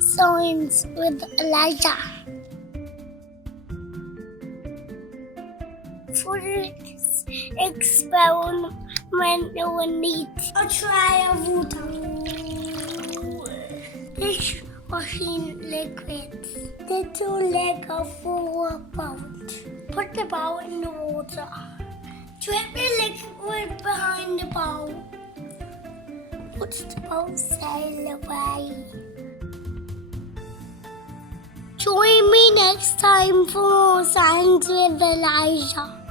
Science with Elijah. First experiment one needs a tray of water. Dishwashing liquids. The two leg of 4 pounds. Put the bowl in the water. Drip the liquid behind the bowl. Watch the boat sail away. Join me next time for more Science with Elijah.